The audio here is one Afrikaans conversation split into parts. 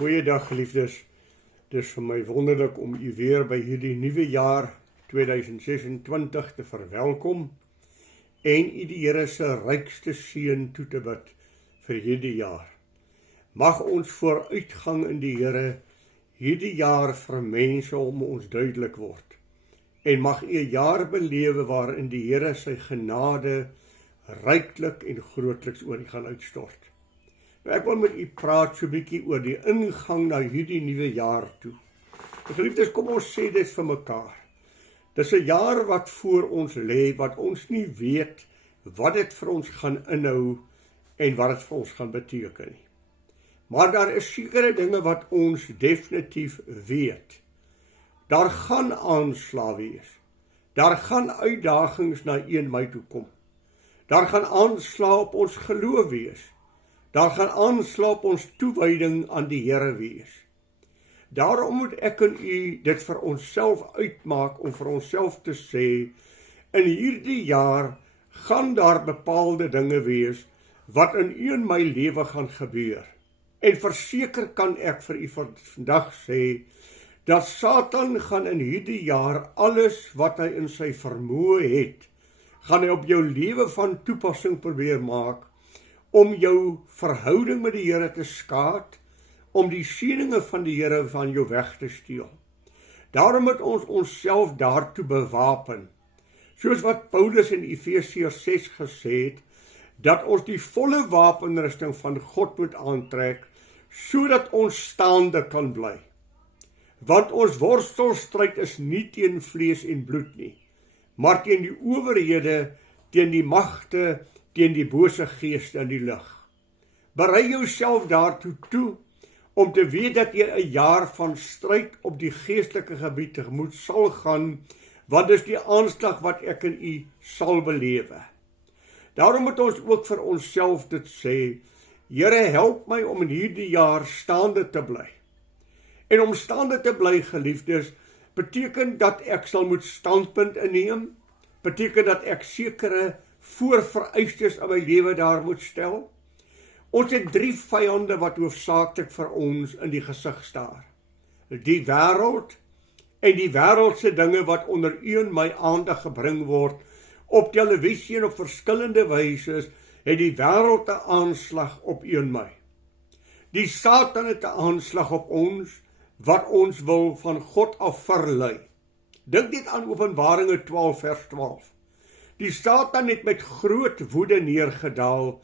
Goeiedag geliefdes, dis vir my wonderlik om u weer by hierdie nuwe jaar 2026 te verwelkom en u die Here se rykste seën toe te bid vir hierdie jaar. Mag ons vooruitgang in die Here hierdie jaar vir mense om ons duidelik word en mag u 'n jaar belewe waarin die Here sy genade ryklik en grootliks oor u gaan uitstort. Ek wil met u praat so 'n bietjie oor die ingang na hierdie nuwe jaar toe. Geliefdes, kom ons sê dit vir mekaar. Dis 'n jaar wat voor ons lê, wat ons nie weet wat dit vir ons gaan inhou en wat dit vir ons gaan beteken nie. Maar daar is sekere dinge wat ons definitief weet. Daar gaan aanslae wees. Daar gaan uitdagings na 1 Mei toe kom. Daar gaan aanslae op ons geloof wees. Daar gaan aanslae op ons toewyding aan die Here wees. Daarom moet ek en u dit vir onsself uitmaak om vir onsself te sê, in hierdie jaar gaan daar bepaalde dinge wees wat in my lewe gaan gebeur. En verseker kan ek vir u vandag sê, dat Satan gaan in hierdie jaar alles wat hy in sy vermoë het, gaan hy op jou lewe van toepassing probeer maak, om jou verhouding met die Here te skaad, om die seëninge van die Here van jou weg te steel. Daarom moet ons onsself daartoe bewapen, soos wat Paulus in Efesiërs 6 gesê het, dat ons die volle wapenrusting van God moet aantrek, sodat ons staande kan bly. Want ons worstelstryd is nie teen vlees en bloed nie, maar teen die owerhede, teen die magte, teen die bose geeste in die lig. Berei jouself daartoe toe, om te weet dat jy 'n jaar van stryd op die geestelike gebied tegemoet sal gaan, want dis die aanslag wat ek en u sal belewe. Daarom moet ons ook vir onsself dit sê, Here, help my om in hierdie jaar staande te bly. En om staande te bly, geliefdes, beteken dat ek sal moet standpunt inneem, beteken dat ek sekere voorvereistes in my lewe daar moet stel. Ons het 3 vyande wat hoofsaaklik vir ons in die gesig staar. Die wêreld en die wêreldse dinge wat onder u en my aandag gebring word, op televisie en op verskillende wyse, het die wêreld 'n aanslag op u en my. Die Satan het 'n aanslag op ons, wat ons wil van God af verlei. Dink net aan Openbaringe 12 vers 12. Die Satan het met groot woede neergedaal,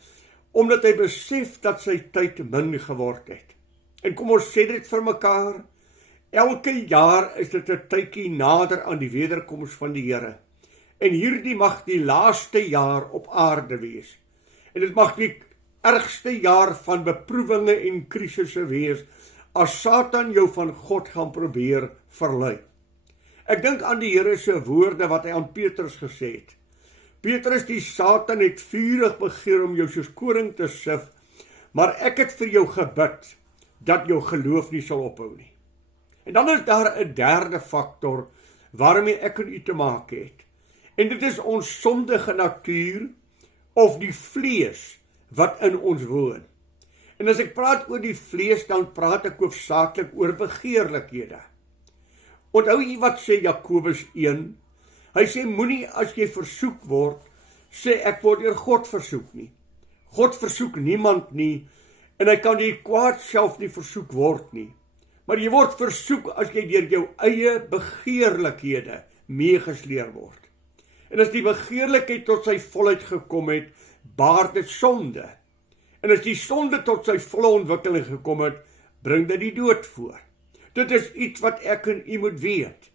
omdat hy besef dat sy tyd min geword het. En kom ons sê dit vir mekaar, elke jaar is dit 'n tydjie nader aan die wederkoms van die Here. En hierdie mag die laaste jaar op aarde wees. En dit mag die ergste jaar van beproewinge en krisisse wees, as Satan jou van God gaan probeer verlei. Ek dink aan die Here se woorde wat hy aan Petrus gesê het. Petrus, die Satan het vurig begeer om jou soos koring te sif, maar ek het vir jou gebid, dat jou geloof nie sal ophou nie. En dan is daar 'n derde faktor, waarmee ek en u te maak het. En dit is ons sondige natuur, of die vlees, wat in ons woon. En as ek praat oor die vlees, dan praat ek hoofsaaklik oor begeerlikhede. Onthou jy wat sê Jakobus 1? Hy sê, moenie as jy versoek word, sê ek word deur God versoek nie. God versoek niemand nie, en hy kan die kwaad self nie versoek word nie. Maar jy word versoek as jy deur jou eie begeerlikhede meegesleer word. En as die begeerlikheid tot sy volheid gekom het, baar dit sonde. En as die sonde tot sy volle ontwikkeling gekom het, bring dit die dood voor. Dit is iets wat ek en u moet weet.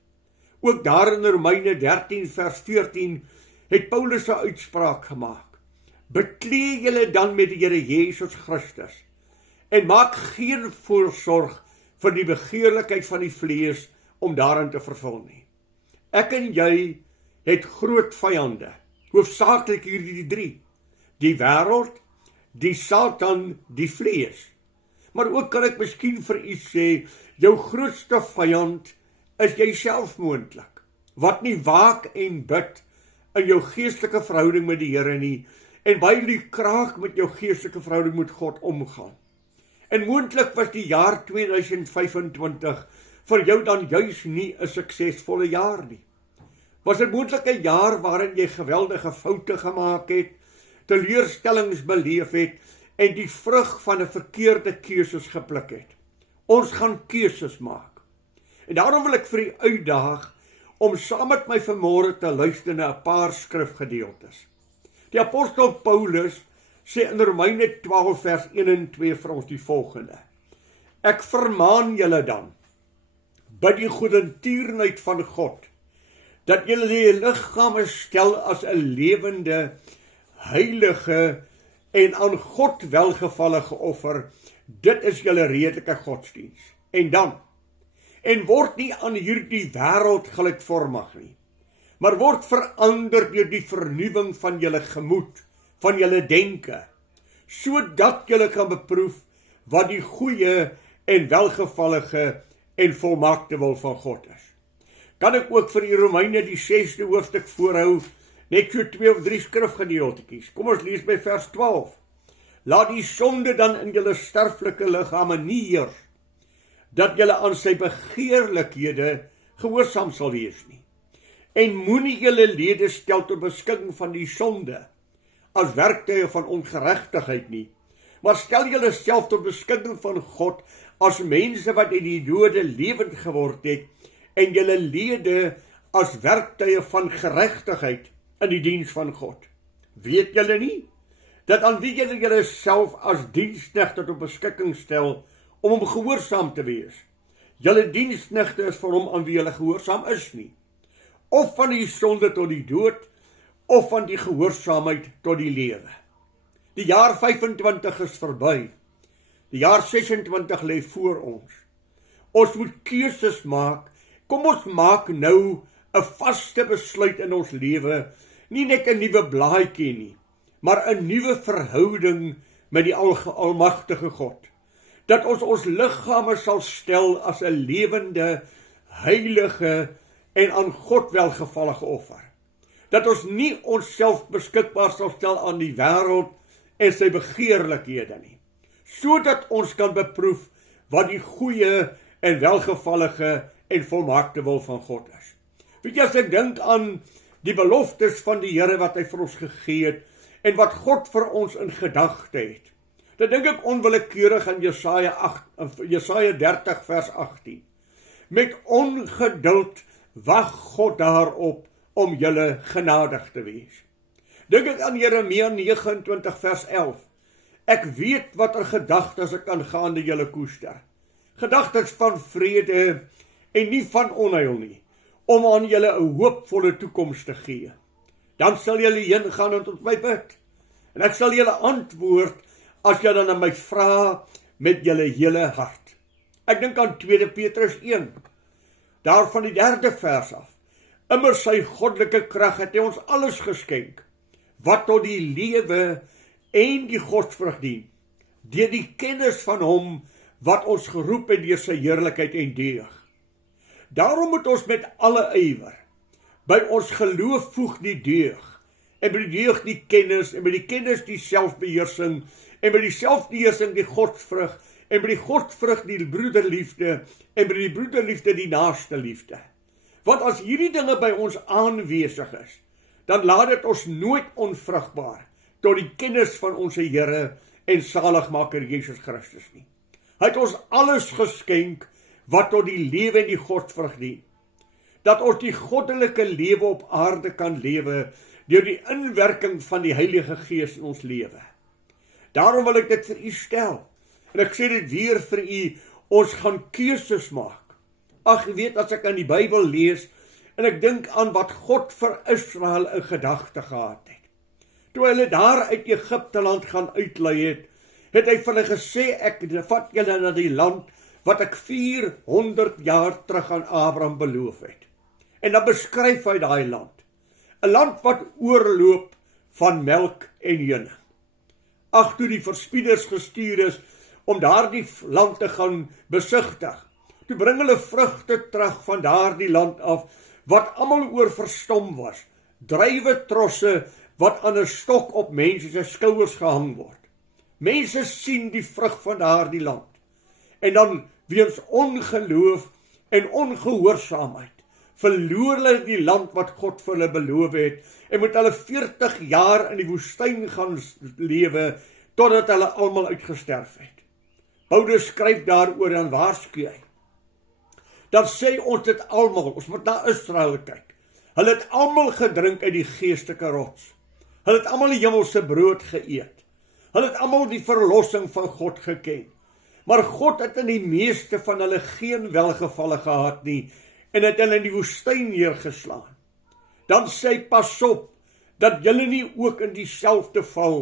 Ook daar in Romeine 13 vers 14 het Paulus 'n uitspraak gemaak. Beklee julle dan met die Here Jesus Christus en maak geen voorsorg vir die begeerlikheid van die vlees om daarin te vervul nie. Ek en jy het groot vyande, hoofsaaklik hierdie 3. Die wêreld, die Satan, die vlees. Maar ook kan ek miskien vir u sê, jou grootste vyand is jouself moontlik, wat nie waak en bid in jou geestelike verhouding met die Here nie, en baie kraak met jou geestelike verhouding met God omgaan. En moontlik was die jaar 2025 vir jou dan juis nie 'n suksesvolle jaar nie. Was dit moontlik 'n jaar waarin jy geweldige foute gemaak het, teleurstellings beleef het en die vrug van 'n verkeerde keuses gepluk het? Ons gaan keuses maak. En daarom wil ek vir u uitdaag om saam met my vanmôre te luister na 'n paar skrifgedeeltes. Die apostel Paulus sê in Romeine 12 vers 1 en 2 vir ons die volgende: Ek vermaan julle dan, by die goedertierenheid van God, dat julle die liggame stel as 'n lewende, heilige en aan God welgevallige offer. Dit is julle redelike godsdiens. En word nie aan hierdie wêreld gelykvormig nie, maar word verander deur die vernuwing van julle gemoed, van julle denke, sodat julle kan beproef wat die goeie en welgevallige en volmaakte wil van God is. Kan ek ook vir die Romeine die 6de hoofstuk voorhou, net so 2 of 3 skrifgedeeltjies. Kom ons lees by vers 12. Laat die sonde dan in julle sterflike liggame nie heers, dat julle aan sy begeerlikhede gehoorsaam sal wees nie. En moenie julle lede stel tot beskikking van die sonde, as werktuie van ongeregtigheid nie, maar stel julle self tot beskikking van God, as mense wat uit die dode lewend geword het, en julle lede as werktuie van geregtigheid in die diens van God. Weet julle nie, dat aan wie julle julleself as diensknegte tot beskikking stel, om hom gehoorsaam te wees? Julle diensknegte is vir hom aan wie julle gehoorsaam is nie, of van die sonde tot die dood, of van die gehoorsaamheid tot die lewe. Die jaar 25 is verby, die jaar 26 lê voor ons. Ons moet keuses maak. Kom ons maak nou 'n vaste besluit in ons lewe, nie net 'n nuwe blaadjie nie, maar 'n nuwe verhouding met die almagtige God. Dat ons liggame sal stel as 'n lewende, heilige en aan God welgevallige offer. Dat ons nie onsself beskikbaar sal stel aan die wêreld en sy begeerlikhede nie, sodat ons kan beproef wat die goeie en welgevallige en volmaakte wil van God is. Weet jy, as ek dink aan die beloftes van die Here wat hy vir ons gegee het, en wat God vir ons in gedagte het, dan dink ek onwillekeurig aan Jesaja 30 vers 18. Met ongeduld wag God daarop om julle genadig te wees. Dink ek aan Jeremia 29 vers 11. Ek weet watter gedagtes ek aangaande julle koester. Gedagtes van vrede en nie van onheil nie, om aan julle 'n hoopvolle toekoms te gee. Dan sal julle heen gaan en tot my bid, en ek sal julle antwoord as julle aan my vra met julle hele hart. Ek dink aan 2 Petrus 1, daar van die 3de vers af. Immer sy goddelike krag het hy ons alles geskenk, wat tot die lewe en die godsvrug dien, deur die kennis van hom wat ons geroep het deur sy heerlikheid en deug. Daarom moet ons met alle ywer by ons geloof voeg die deug, en by die deug die kennis, en by die kennis die selfbeheersing, en by die selfbeheersing die godsvrug, en by die godsvrug die broederliefde, en by die broederliefde die naaste liefde. Want as hierdie dinge by ons aanwesig is, dan laat dit ons nooit onvrugbaar tot die kennis van ons Here en Saligmaker Jesus Christus nie. Hy het ons alles geskenk wat tot die lewe en die godsvrug dien. Dat ons die goddelike lewe op aarde kan lewe deur die inwerking van die Heilige Gees in ons lewe. Daarom wil ek dit vir u stel. En ek sê dit weer vir u, ons gaan keuses maak. Ag, jy weet, as ek aan die Bybel lees, en ek dink aan wat God vir Israel in gedagte gehad het. Toe hulle daar uit Egipte land gaan uitlei het hy vir hulle gesê, ek vat julle na die land wat ek 400 jaar terug aan Abraham beloof het. En dan beskryf hy daai land. 'n Land wat oorloop van melk en honing. Ag, toe die verspieders gestuur is om daardie land te gaan besigtig, toe bring hulle vrugte terug van daardie land af, wat almal oor verstom was. Druiwe trosse wat aan 'n stok op mense se skouers gehang word. Mense sien die vrug van daardie land. En dan weens ongeloof en ongehoorsaamheid verloor hulle die land wat God vir hulle beloof het en moet hulle 40 jaar in die woestyn gaan lewe totdat hulle almal uitgesterf het. Paulus skryf daaroor en waarsku hy. Dan sê ons dit almal, ons moet na Israel kyk. Hulle het almal gedrink uit die geestelike rots. Hulle het almal die hemelse brood geëet. Hulle het almal die verlossing van God geken. Maar God het in die meeste van hulle geen welgevalle gehad nie en het hulle in die woestyn neergeslaan. Dan sê hy, pas op, dat julle nie ook in dieselfde val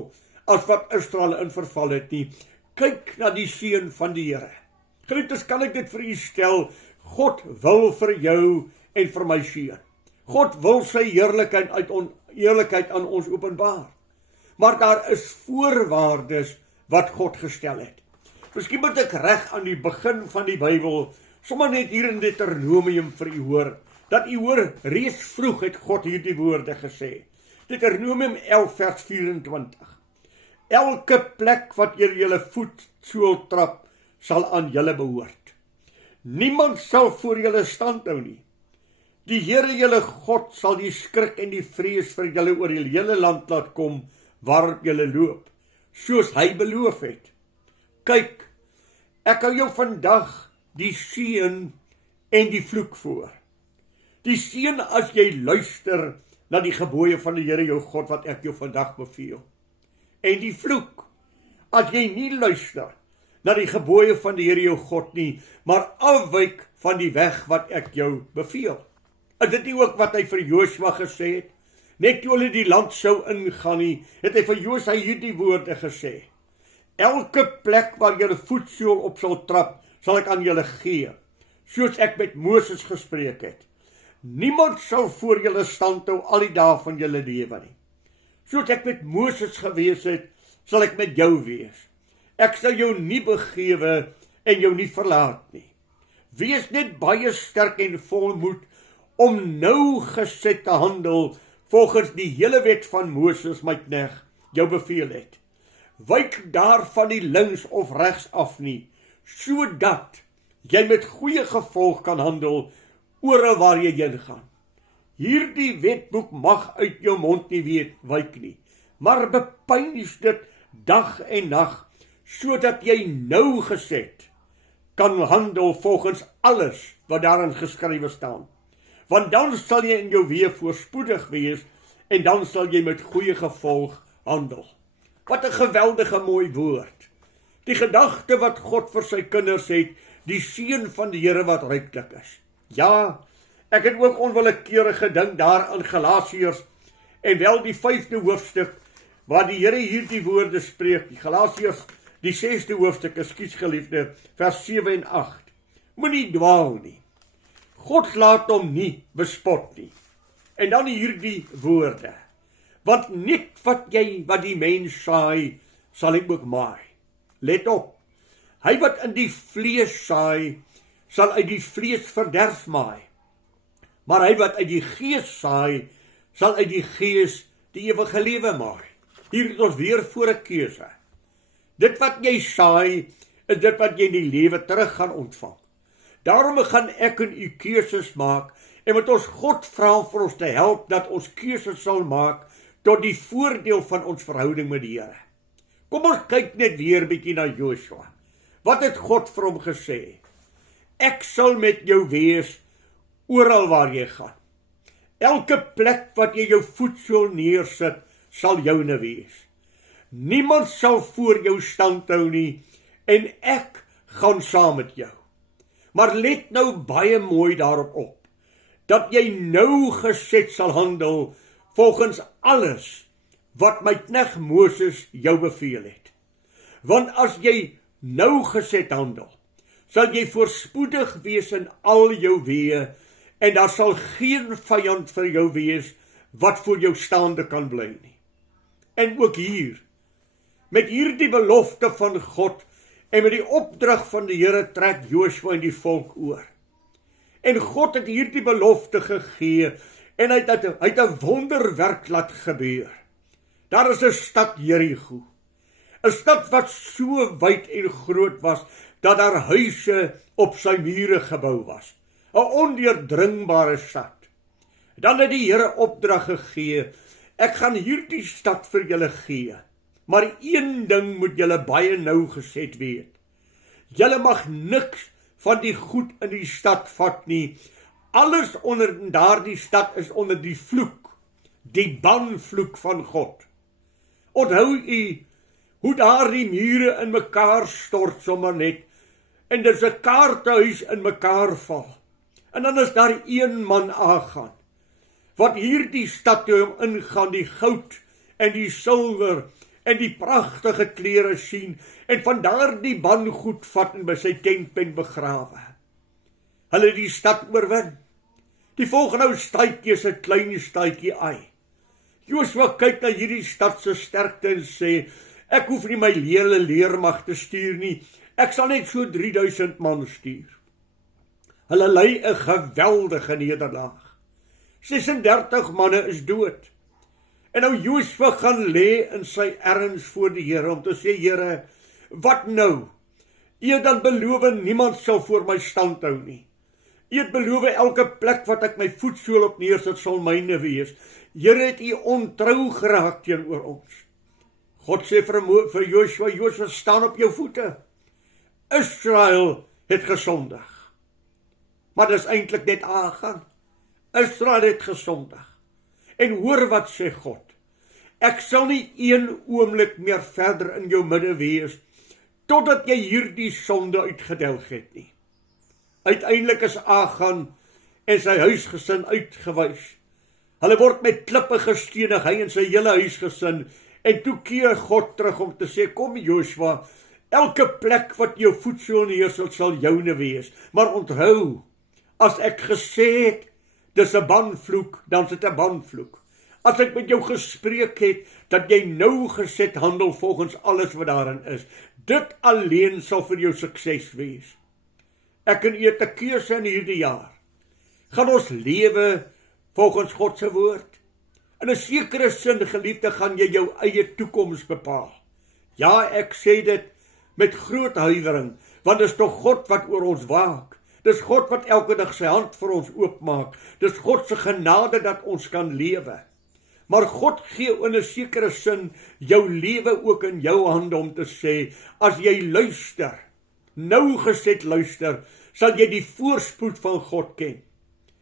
as wat Israel in verval het nie. Kyk na die seun van die Here. Geliefdes, kan ek dit vir u stel, God wil vir jou en vir my seun. God wil sy eerlikheid aan ons openbaar. Maar daar is voorwaardes wat God gestel het. Miskien moet ek reg aan die begin van die Bybel, sommer net hier in Deuteronomium vir u hoor, dat u hoor, reeds vroeg het God hierdie woorde gesê. Deuteronomium 11 vers 24. Elke plek wat julle voetsool trap, sal aan julle behoort. Niemand sal voor julle stand hou nie. Die Here julle God sal die skrik en die vrees vir julle oor die hele land laat kom, waarop julle loop, soos hy beloof het. Kyk, ek hou jou vandag die seën en die vloek voor. Die seën as jy luister na die gebooie van die Here jou God wat ek jou vandag beveel. En die vloek, as jy nie luister na die gebooie van die Here jou God nie, maar afwyk van die weg wat ek jou beveel. Is dit nie ook wat hy vir Josua gesê het? Net toe hulle die land sou ingaan nie, het hy vir Josua hierdie woorde gesê. Elke plek waar julle voetsool op sal trap, sal ek aan julle gee, soos ek met Moses gespreek het. Niemand sal voor julle stand hou al die dae van julle lewe nie. Soos ek met Moses gewees het, sal ek met jou wees. Ek sal jou nie begewe en jou nie verlaat nie. Wees net baie sterk en volmoed om nougeset te handel volgens die hele wet van Moses my knegt jou beveel het. Wyk daarvan nie links of regs af nie, sodat jy met goeie gevolg kan handel oral waar jy heen gaan. Hierdie wetboek mag uit jou mond nie wyk nie, maar bepeins dit dag en nag, sodat jy nougeset kan handel volgens alles wat daarin geskrywe staan. Want dan sal jy in jou weë voorspoedig wees en dan sal jy met goeie gevolg handel. Wat 'n geweldige mooi woord. Die gedagte wat God vir sy kinders het, die seën van die Here wat ryklik is. Ja, ek het ook onwillekeurig gedink daar aan Galasiërs en wel die 5de hoofstuk waar die Here hierdie woorde spreek. Die Galasiërs, die 6de hoofstuk, ekskuus geliefde, vers 7 en 8. Moenie dwaal nie. God laat hom nie bespot nie. En dan hierdie woorde. Want net wat die mens saai, sal hy ook maai. Let op. Hy wat in die vlees saai, sal uit die vlees verderf maai. Maar hy wat uit die gees saai, sal uit die gees die ewige lewe maai. Hier is ons weer voor 'n keuse. Dit wat jy saai, is dit wat jy in die lewe terug gaan ontvang. Daarom gaan ek en u keuses maak en moet ons God vra om vir ons te help dat ons keuses sal maak tot die voordeel van ons verhouding met die Here. Kom ons kyk net weer bietjie na Josua. Wat het God vir hom gesê? Ek sal met jou wees oral waar jy gaan. Elke plek wat jy jou voetsool neersit, sal joune wees. Niemand sal voor jou stand hou nie en ek gaan saam met jou. Maar let nou baie mooi daarop op, dat jy nougeset sal handel volgens alles wat my knegt Moses jou beveel het. Want as jy nougeset handel, sal jy voorspoedig wees in al jou weë en daar sal geen vyand vir jou wees wat voor jou staande kan bly nie. En ook hier, met hierdie belofte van God en met die opdrag van die Here trek Josua en die volk oor. En God het hierdie belofte gegee en hy het 'n wonderwerk laat gebeur. Daar is 'n stad Jerigo. 'n stad wat so wyd en groot was, dat daar huise op sy mure gebou was. 'n ondeurdringbare stad. Dan het die Here opdrag gegee, ek gaan hierdie stad vir julle gee, maar een ding moet julle baie nauwgeset weet. Julle mag niks van die goed in die stad vat nie. Alles onder daardie stad is onder die vloek, die banvloek van God. Onthou u hoe daardie mure in mekaar stort sommer net, en dis 'n kaartehuis in mekaar val. En dan is daar een man aangaan, wat hierdie stad toe hom ingaan, die goud en die silwer en die pragtige klere sien, en van daardie bangoed vat en by sy tentpen begrawe. Hulle die stad oorwin. Die volgende staatjie is 'n klein staatjie Ai. Josua kyk na hierdie stad se sterkte en sê, ek hoef nie my hele leermag te stuur nie, ek sal net so 3000 man stuur. Hulle ly 'n geweldige nederlaag. 36 manne is dood. En nou Josua gaan lê in sy erns voor die Here om te sê, Here, wat nou? U het dan beloof niemand sal voor my stand hou nie. U het beloof elke plek wat ek my voetsool op neersit sal myne wees. Here, het u ontrou geraak teenoor ons. God sê vir Josua, Josua, staan op jou voete. Israel het gesondig. Maar dis eintlik net Agan. Israel het gesondig. En hoor wat sê God. Ek sal nie een oomblik meer verder in jou midde wees, totdat jy hierdie sonde uitgedelg het nie. Uiteindelik is Agan en sy huisgesin uitgewys. Hulle word met klippe gestenig, hy en sy hele huisgesin, en toe keer God terug om te sê, kom Josua, elke plek wat jou voetsool neersit sal joune wees, maar onthou, as ek gesê het, dis 'n banvloek, dan is dit 'n banvloek. As ek met jou gespreek het, dat jy nauwgeset handel volgens alles wat daarin is, dit alleen sal vir jou sukses wees. Ek en u het 'n keuse in hierdie jaar. Gaan ons lewe volgens God se woord? In 'n sekere sin, geliefde, gaan jy jou eie toekoms bepaal. Ja, ek sê dit met groot huiwering, want dis tog God wat oor ons waak. Dis God wat elke dag sy hand vir ons oopmaak. Dis God se genade dat ons kan lewe. Maar God gee in 'n sekere sin jou lewe ook in jou hande om te sê, as jy luister, nauwgeset luister, sal jy die voorspoed van God ken.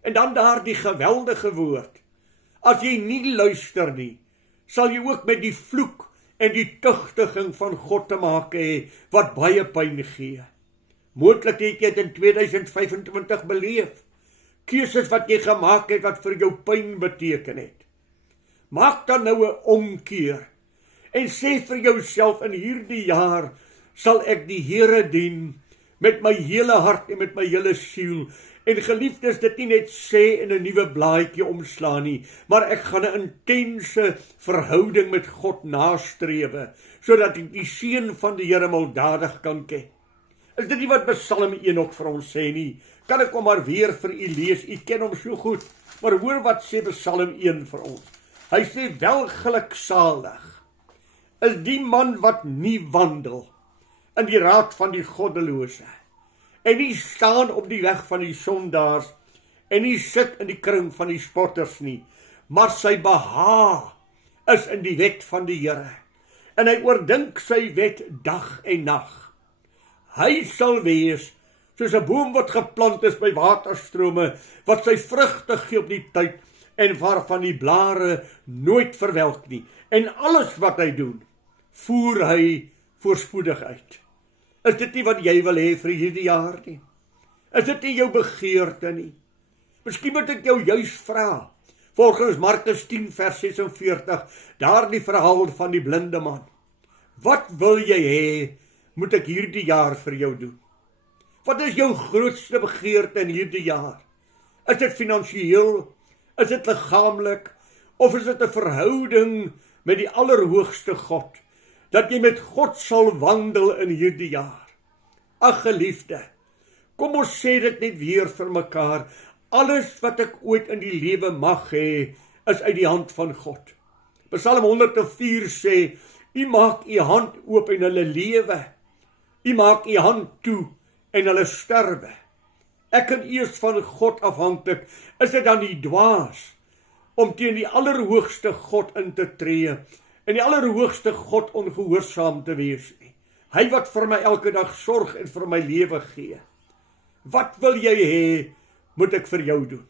En dan daardie geweldige woord, as jy nie luister nie, sal jy ook met die vloek en die tugtiging van God te maak hê, wat baie pyn gee. Moontlik het jy dit in 2025 beleef, keuses wat jy gemaak het, wat vir jou pyn beteken het. Maak dan nou 'n omkeer, en sê vir jouself, in hierdie jaar, sal ek die Here dien, met my hele hart en met my hele siel, en geliefdes, dit nie net sê en 'n nuwe blaadjie omslaan nie, maar ek gaan 'n intense verhouding met God nastrewe, sodat ek die seën van die Here milddadig kan ken. Is dit nie wat Psalm 1 ook vir ons sê nie? Kan ek hom maar weer vir u lees, u ken hom so goed, maar hoor wat sê Psalm 1 vir ons. Hy sê, welgeluksalig is die man wat nie wandel in die raad van die goddelose, en nie staan op die weg van die sondaars, en nie sit in die kring van die spotters nie, maar sy behaag is in die wet van die Here, en hy oordink sy wet dag en nag. Hy sal wees soos 'n boom wat geplant is by waterstrome, wat sy vrugte gee op die tyd, en waarvan die blare nooit verwelk nie. En alles wat hy doen, voer hy voorspoedig uit. Is dit nie wat jy wil hê vir hierdie jaar nie? Is dit nie jou begeerte nie? Miskien moet ek jou juis vra, volgens Markus 10 vers 46, daardie verhaal van die blinde man. Wat wil jy hê, moet ek hierdie jaar vir jou doen? Wat is jou grootste begeerte in hierdie jaar? Is dit finansiëel? Is dit liggaamlik? Of is dit 'n verhouding met die Allerhoogste God? Dat jy met God sal wandel in hierdie jaar. Ag geliefde, kom ons sê dit net weer vir mekaar. Alles wat ek ooit in die lewe mag hê, is uit die hand van God. Psalm 104 sê, U maak u hand oop en hulle lewe. U maak u hand toe en hulle sterwe. Ek en u is van God afhanklik. Is dit dan nie dwaas om teen die allerhoogste God in te tree en die allerhoogste God ongehoorsaam te wees nie? Hy wat vir my elke dag sorg en vir my lewe gee. Wat wil jy hê, moet ek vir jou doen?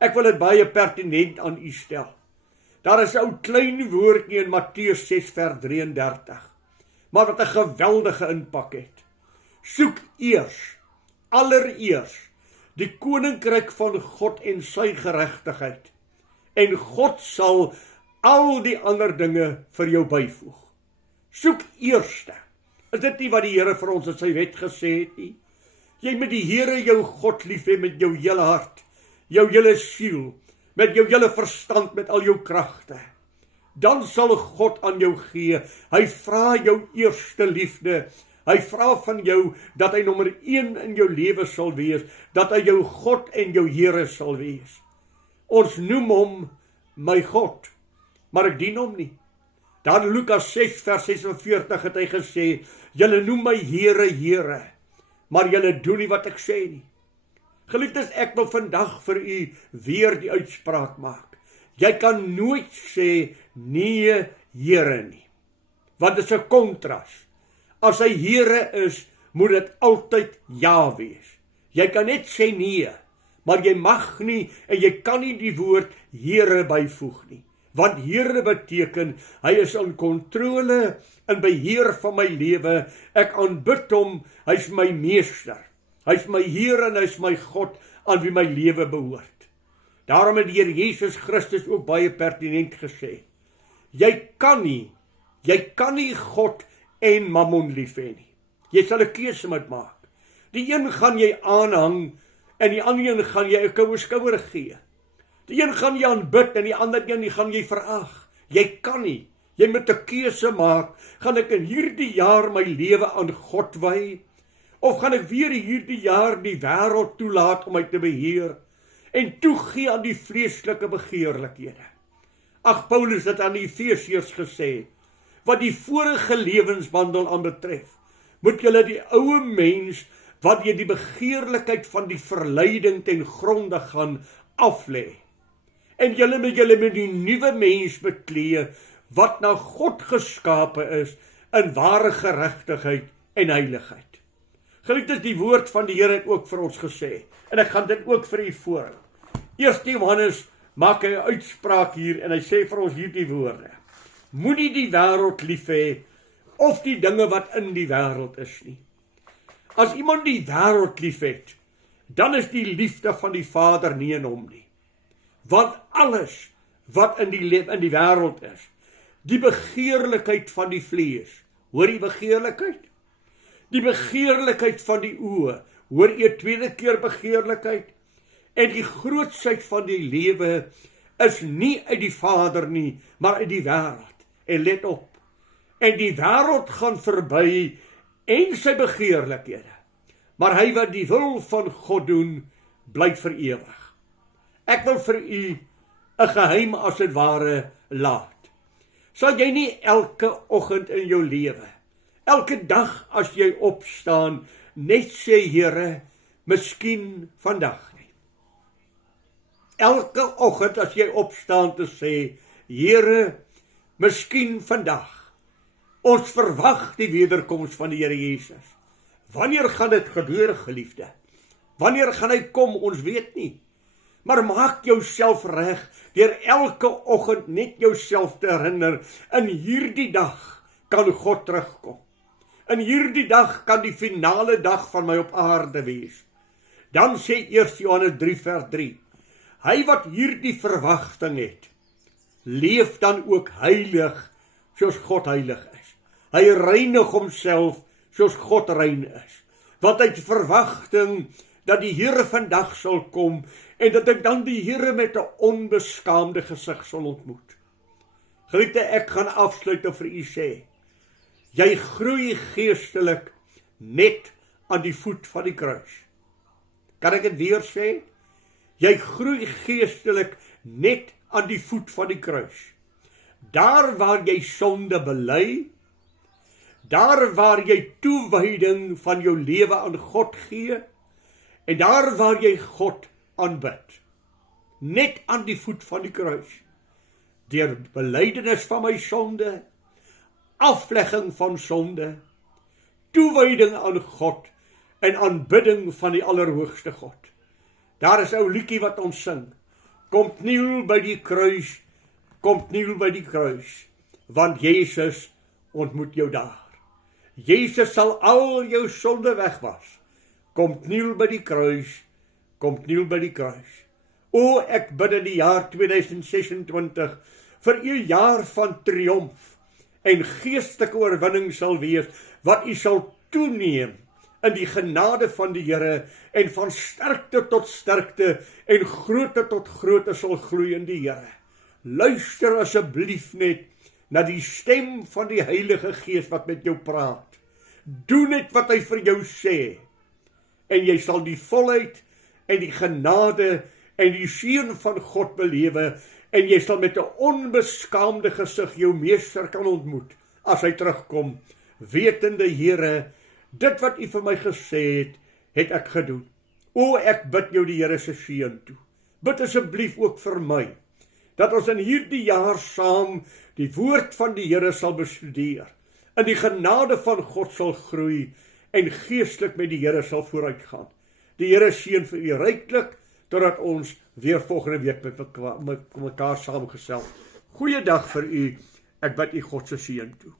Ek wil dit baie pertinent aan u stel. Daar is 'n ou klein woordjie in Matteus 6 vers 33, maar wat 'n geweldige impak het. Soek eers, allereers, die koninkryk van God en sy geregtigheid, en God sal al die ander dinge vir jou byvoeg. Soek eerste. Is dit nie wat die Here vir ons in sy wet gesê het nie? Jy moet die Here jou God lief hê met jou hele hart, jou hele siel, met jou hele verstand, met al jou kragte. Dan sal God aan jou gee. Hy vra jou eerste liefde. Hy vra van jou dat hy nommer 1 in jou lewe sal wees, dat hy jou God en jou Here sal wees. Ons noem hom my God, maar ek dien hom nie. Daar in Lukas 6 vers 46 het hy gesê, julle noem my Here, Here, maar julle doen nie wat ek sê nie. Geliefdes, ek wil vandag vir u weer die uitspraak maak. Jy kan nooit sê nee, Here nie, want dit is 'n kontras. As hy Here is, moet dit altyd ja wees. Jy kan net sê nee, maar jy mag nie en jy kan nie die woord Here byvoeg nie. Want Here beteken, hy is in kontrole en beheer van my lewe. Ek aanbid hom, hy's my meester. Hy's my Heer en hy's my God aan wie my lewe behoort. Daarom het die Here Jesus Christus ook baie pertinent gesê, jy kan nie God en Mammon lief hê nie. Jy sal 'n keuse moet maak. Die een gaan jy aanhang en die ander een gaan jy 'n koue skouer gee. Die een gaan jy aanbid en die ander een gaan jy verag. Jy kan nie. Jy moet 'n keuse maak. Gaan ek in hierdie jaar my lewe aan God wy? Of gaan ek weer hierdie jaar die wêreld toelaat om my te beheer en toegee aan die vleeslike begeerlikhede? Ag, Paulus het aan die Efesiërs gesê, wat die vorige lewenswandel aanbetref, moet julle die ou mens wat deur die begeerlikheid van die verleiding ten gronde gaan aflê. En julle met die nuwe mens beklee wat na God geskape is in ware geregtigheid en heiligheid. Geliefdes, die woord van die Here het ook vir ons gesê, en ek gaan dit ook vir u voorhou. 1 Johannes maak hy 'n uitspraak hier en hy sê vir ons hierdie woorde: moenie die wêreld lief hê of die dinge wat in die wêreld is nie. As iemand die wêreld lief het, dan is die liefde van die Vader nie in hom nie. Want alles wat in die wêreld is, die begeerlikheid van die vlees, hoor die begeerlikheid? Die begeerlikheid van die oë, hoor jy 'n tweede keer begeerlikheid? En die grootsheid van die lewe is nie uit die Vader nie, maar uit die wêreld. En let op, en die wêreld gaan verby en sy begeerlikhede, maar hy wat die wil van God doen, bly vir ewig. Ek wil vir u 'n geheim as dit ware laat. Sal jy nie elke oggend in jou lewe, elke dag as jy opstaan, net sê, Here, miskien vandag nie. Elke oggend as jy opstaan te sê, Here, miskien vandag. Ons verwag die wederkoms van die Here Jesus. Wanneer gaan dit gebeur, geliefde? Wanneer gaan hy kom? Ons weet nie. Maar maak jouself reg deur elke oggend net jouself te herinner, in hierdie dag kan God terugkom. In hierdie dag kan die finale dag van my op aarde wees. Dan sê 1 Johannes 3 vers 3, hy wat hierdie verwagting het, leef dan ook heilig soos God heilig is. Hy reinig homself soos God rein is. Want hy het verwagting dat die Here vandag sal kom en dat ek dan die Here met 'n onbeskaamde gesig sal ontmoet. Geliefde, ek gaan afsluit en vir u sê, jy groei geestelik net aan die voet van die kruis. Kan ek dit weer sê? Jy groei geestelik net aan die voet van die kruis. Daar waar jy sonde bely, daar waar jy toewyding van jou lewe aan God gee, en daar waar jy God aanbid, net aan die voet van die kruis, deur belydenis van my sonde, aflegging van sonde, toewyding aan God, en aanbidding van die Allerhoogste God. Daar is ou liedjie wat ons sing, kom kniel by die kruis, kom kniel by die kruis, want Jezus ontmoet jou daar. Jezus sal al jou sonde wegwas. Kom kniel by die kruis, kom kniel by die kruis. O, ek bid in die jaar 2026 vir u jaar van triomf en geestelike oorwinning sal wees, wat u sal toeneem in die genade van die Here en van sterkte tot sterkte en grootte tot grootte sal groei in die Here. Luister asseblief net na die stem van die Heilige Gees wat met jou praat. Doe net wat hy vir jou sê, en jy sal die volheid en die genade en die seën van God belewe, en jy sal met 'n onbeskaamde gesig jou meester kan ontmoet, as hy terugkom, wetende, Here, dit wat u vir my gesê het, het ek gedoen. O, ek bid jou die Here se seën toe. Bid asseblief ook vir my, dat ons in hierdie jaar saam die woord van die Here sal bestudeer, in die genade van God sal groei, en geestelik met die Here sal vooruitgaan. Die Here seën vir u ryklik, totdat ons weer volgende week met mekaar saamgesels. Goeiedag vir u, ek bid u God se seën toe.